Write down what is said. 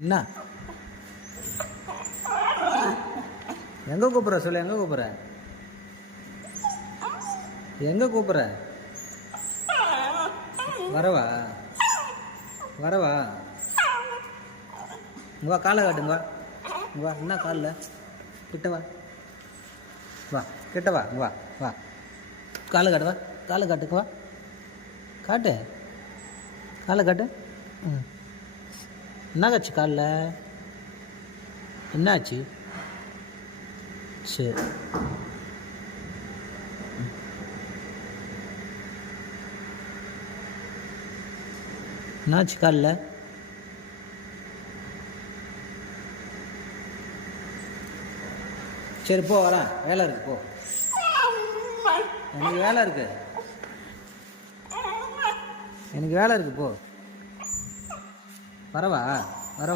என்ன எங்கே கூப்பிட்ற சொல்லு, எங்கே கூப்பிட்ற, எங்கே கூப்பிட்ற? வரவா வரவா? இங்கே வா, காலை காட்டுங்க. இங்கே வா, என்ன காலில் கிட்ட வா, வா கிட்ட வா, வா வா, காலை காட்டு, வா காலை காட்டுக்கு, வா காட்டு, காலை காட்டு. ம், என்னாச்சு காலில், என்னாச்சு? சரி, என்னாச்சு காலில்? சரி போ, வரேன், வேலை இருக்கு, போ, எனக்கு வேலை இருக்கு, எனக்கு வேலை இருக்கு, போ. வரவா வரவா?